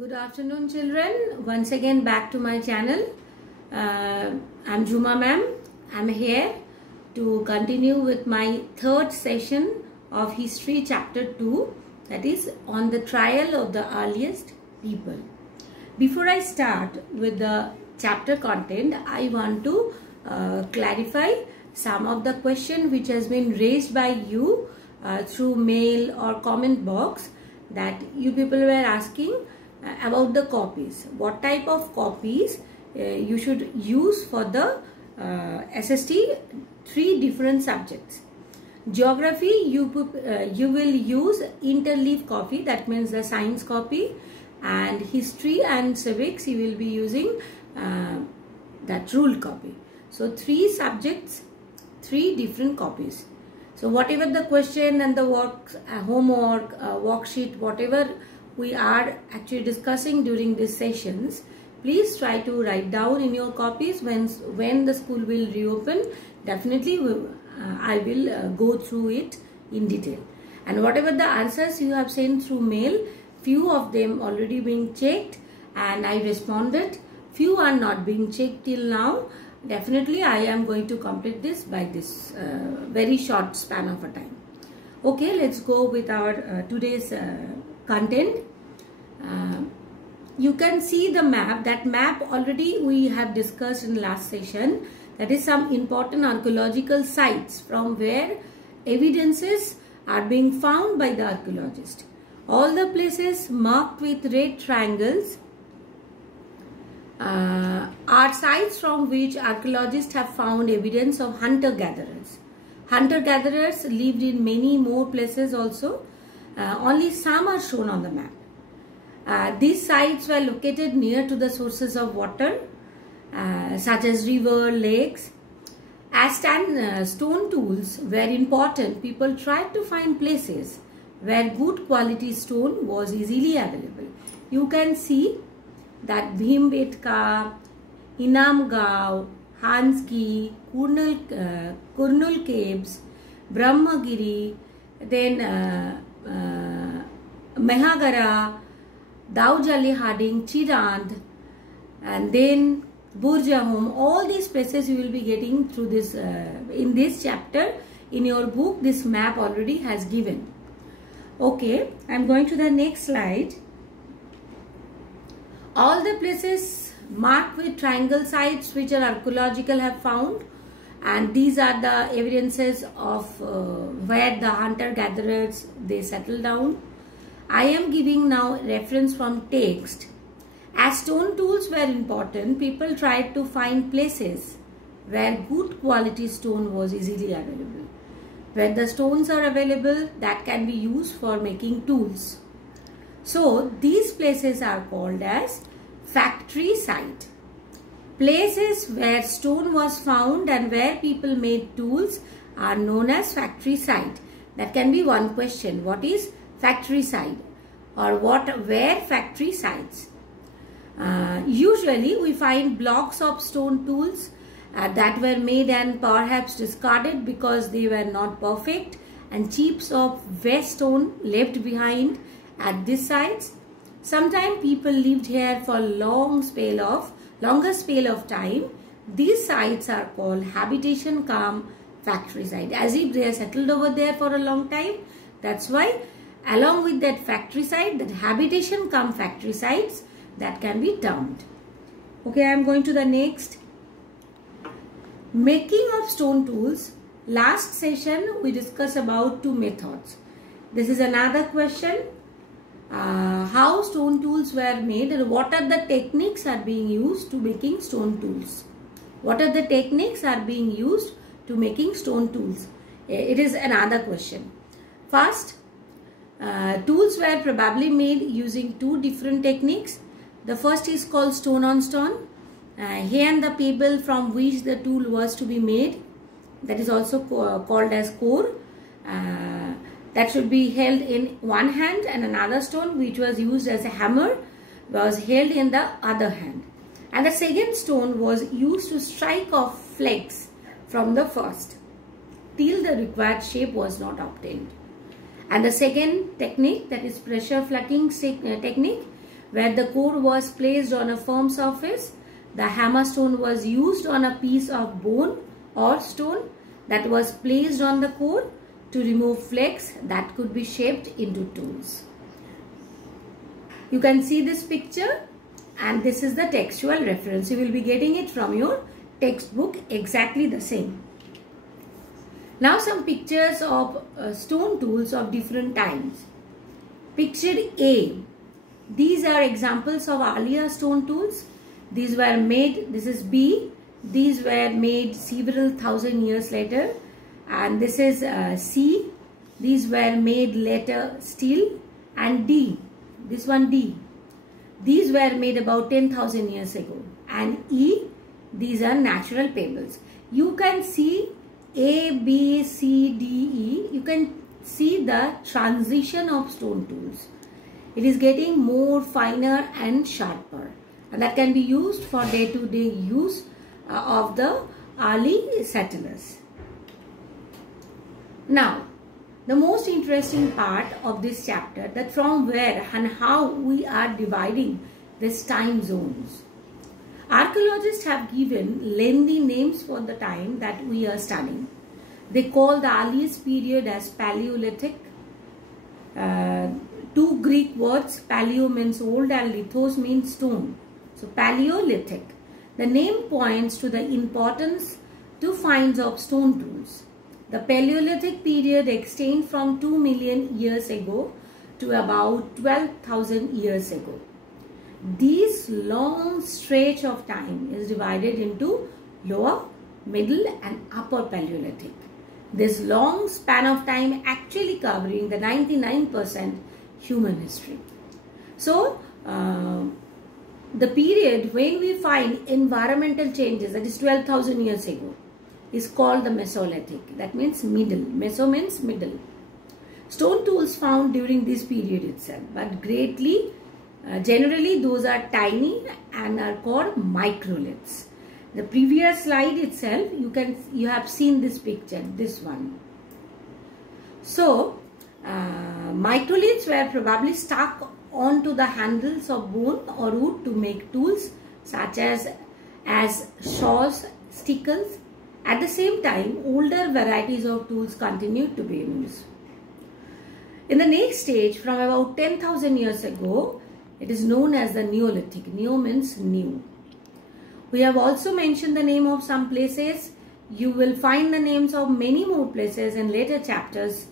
Good afternoon children, once again back to my channel. I'm Juma ma'am. I'm here to continue with my third session of history chapter 2, that is on the trial of the earliest people. Before I start with the chapter content, I want to clarify some of the question which has been raised by you through mail or comment box, that you people were asking about the copies. What type of copies you should use for the SST 3 different subjects. Geography, you will use interleaf copy, that means the science copy, and history and civics you will be using that rule copy. So 3 subjects, 3 different copies. So whatever the question and the work, homework, worksheet, whatever we are actually discussing during these sessions, please try to write down in your copies. When the school will reopen, definitely I will go through it in detail. And whatever the answers you have sent through mail, few of them already being checked and I responded. Few are not being checked till now. Definitely I am going to complete this by this very short span of a time. Okay, let's go with our today's content. You can see the map. That map already we have discussed in last session. That is some important archaeological sites from where evidences are being found by the archaeologist. All the places marked with red triangles are sites from which archaeologists have found evidence of hunter-gatherers. Hunter-gatherers lived in many more places also. Only some are shown on the map. These sites were located near to the sources of water, such as river, lakes. As stone tools were important, people tried to find places where good quality stone was easily available. You can see that Bhimbetka, Inamgaon, Hanski, Kurnul Caves, Brahmagiri, then Mehagara, Daujali Harding, Chirand, and then Burjahom. All these places you will be getting through this in this chapter. In your book, this map already has given. Okay, I am going to the next slide. All the places marked with triangle sites which are archaeological have found, and these are the evidences of where the hunter-gatherers they settled down. I am giving now reference from text. As stone tools were important, people tried to find places where good quality stone was easily available. Where the stones are available, that can be used for making tools. So these places are called as factory site. Places where stone was found and where people made tools are known as factory site. That can be one question. What is factory site, or where factory sites? Usually we find blocks of stone tools that were made and perhaps discarded because they were not perfect, and chips of waste stone left behind at these sites. Sometimes people lived here for longer spell of time. These sites are called habitation cum factory site, as if they are settled over there for a long time. That's why along with that factory site, that habitation cum factory sites, that can be termed. Okay, I am going to the next. Making of stone tools. Last session we discussed about 2 methods. This is another question. How stone tools were made and what are the techniques are being used to making stone tools. What are the techniques are being used to making stone tools? It is another question. First, tools were probably made using 2 different techniques. The first is called stone on stone. Here and the pebble from which the tool was to be made, that is also called as core. That should be held in one hand, and another stone which was used as a hammer was held in the other hand. And the second stone was used to strike off flakes from the first till the required shape was not obtained. And the second technique, that is pressure fluting technique, where the core was placed on a firm surface. The hammer stone was used on a piece of bone or stone that was placed on the core to remove flakes that could be shaped into tools. You can see this picture, and this is the textual reference. You will be getting it from your textbook, exactly the same. Now some pictures of stone tools of different times. Picture A. These are examples of earlier stone tools. These were made, this is B. These were made several thousand years later. And this is C. These were made later still. And D. This one D. These were made about 10,000 years ago. And E. These are natural pebbles. You can see A, B, C, D, E. You can see the transition of stone tools. It is getting more finer and sharper. And that can be used for day-to-day use of the early settlers. Now, the most interesting part of this chapter, that from where and how we are dividing these time zones. Archaeologists have given lengthy names for the time that we are studying. They call the earliest period as Paleolithic. Two Greek words, paleo means old and lithos means stone. So Paleolithic. The name points to the importance to finds of stone tools. The Paleolithic period extends from 2 million years ago to about 12,000 years ago. This long stretch of time is divided into lower, middle and upper Paleolithic. This long span of time actually covering the 99% human history. So, the period when we find environmental changes, that is 12,000 years ago, is called the Mesolithic. That means middle. Meso means middle. Stone tools found during this period itself, but generally those are tiny and are called microliths. The previous slide itself, you have seen this picture, this one. So, microliths were probably stuck onto the handles of bone or wood to make tools such as saws, stickles. At the same time, older varieties of tools continued to be used. In the next stage, from about 10,000 years ago, it is known as the Neolithic. Neo means new. We have also mentioned the name of some places. You will find the names of many more places in later chapters.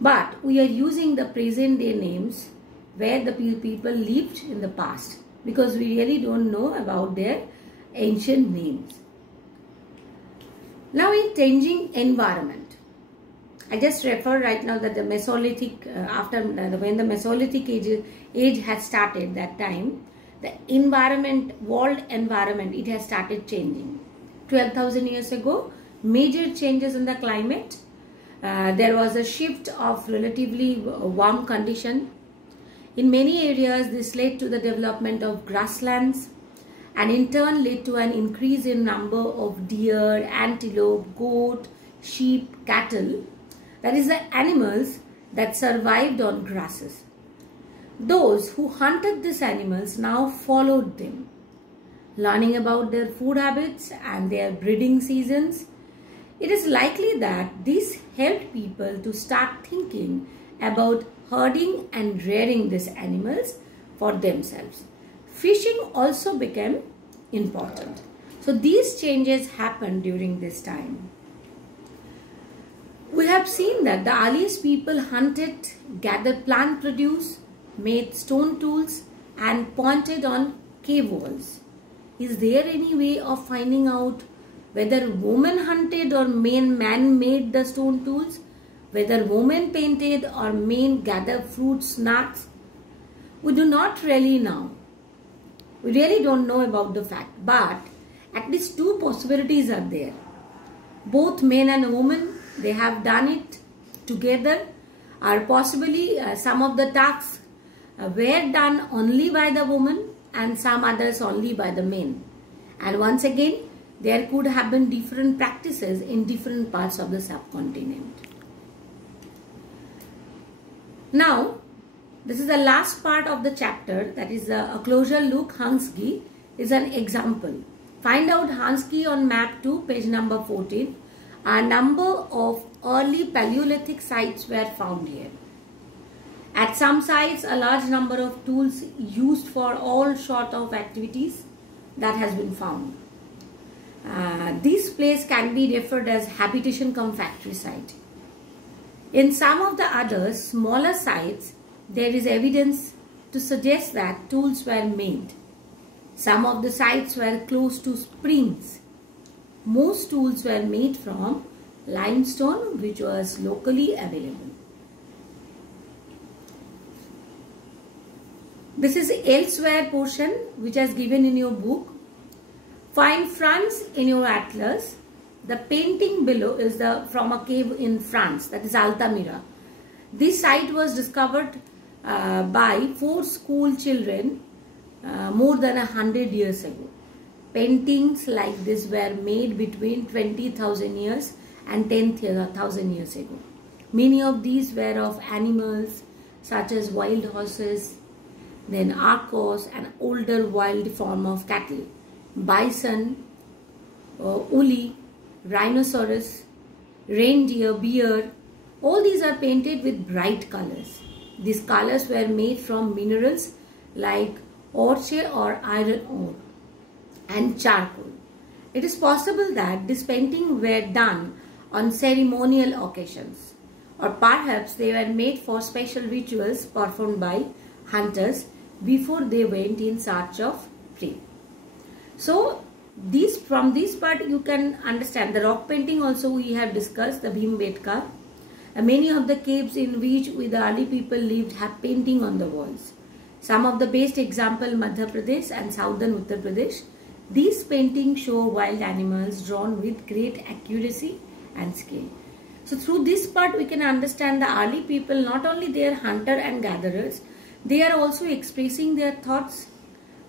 But we are using the present day names where the people lived in the past, because we really don't know about their ancient names. Now in changing environment, I just refer right now that the Mesolithic, when the Mesolithic age has started, that time, the environment, world environment, it has started changing. 12,000 years ago, major changes in the climate. There was a shift of relatively warm condition. In many areas, this led to the development of grasslands, and in turn led to an increase in number of deer, antelope, goat, sheep, cattle. That is, the animals that survived on grasses. Those who hunted these animals now followed them, learning about their food habits and their breeding seasons. It is likely that this helped people to start thinking about herding and rearing these animals for themselves. Fishing also became important. So these changes happened during this time. We have seen that the earliest people hunted, gathered plant produce, made stone tools and pointed on cave walls. Is there any way of finding out whether women hunted or man made the stone tools? Whether women painted or men gathered fruits, nuts? We do not really know. We really don't know about the fact. But at least two possibilities are there. Both men and women, they have done it together, or possibly some of the tasks were done only by the woman and some others only by the men. And once again, there could have been different practices in different parts of the subcontinent. Now, This is the last part of the chapter, that is a closure look Hansgi is an example. Find out Hansgi on map 2, page number 14. A number of early Paleolithic sites were found here. At some sites, a large number of tools used for all sort of activities that has been found. This place can be referred as habitation cum factory site. In some of the other smaller sites, there is evidence to suggest that tools were made. Some of the sites were close to springs. Most tools were made from limestone, which was locally available. This is elsewhere portion which is given in your book. Find France in your atlas. The painting below is from a cave in France, that is Altamira. This site was discovered by 4 school children more than 100 years ago. Paintings like this were made between 20,000 years and 10,000 years ago. Many of these were of animals such as wild horses, then arcos, an older wild form of cattle, bison, uli, rhinoceros, reindeer, bear. All these are painted with bright colors. These colors were made from minerals like orche or iron ore and charcoal. It is possible that this painting were done on ceremonial occasions, or perhaps they were made for special rituals performed by hunters before they went in search of prey. So from this part you can understand the rock painting. Also we have discussed the Bhimbetka. Many of the caves in which the early people lived have painting on the walls. Some of the best example, Madhya Pradesh and southern Uttar Pradesh. These paintings show wild animals drawn with great accuracy and skill. So through this part we can understand the early people, not only they are hunter and gatherers, they are also expressing their thoughts.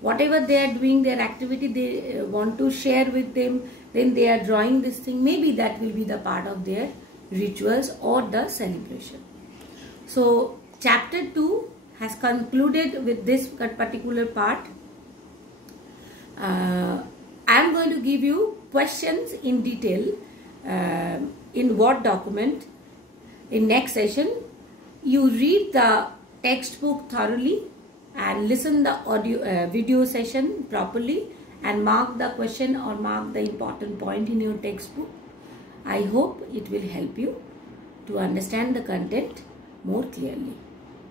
Whatever they are doing, their activity they want to share with them, then they are drawing this thing. Maybe that will be the part of their rituals or the celebration. So chapter 2 has concluded with this particular part. I am going to give you questions in detail in Word document in next session. You read the textbook thoroughly and listen the audio video session properly and mark the question or mark the important point in your textbook. I hope it will help you to understand the content more clearly.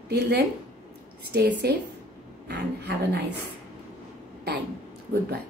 Till then, stay safe and have a nice time. Goodbye.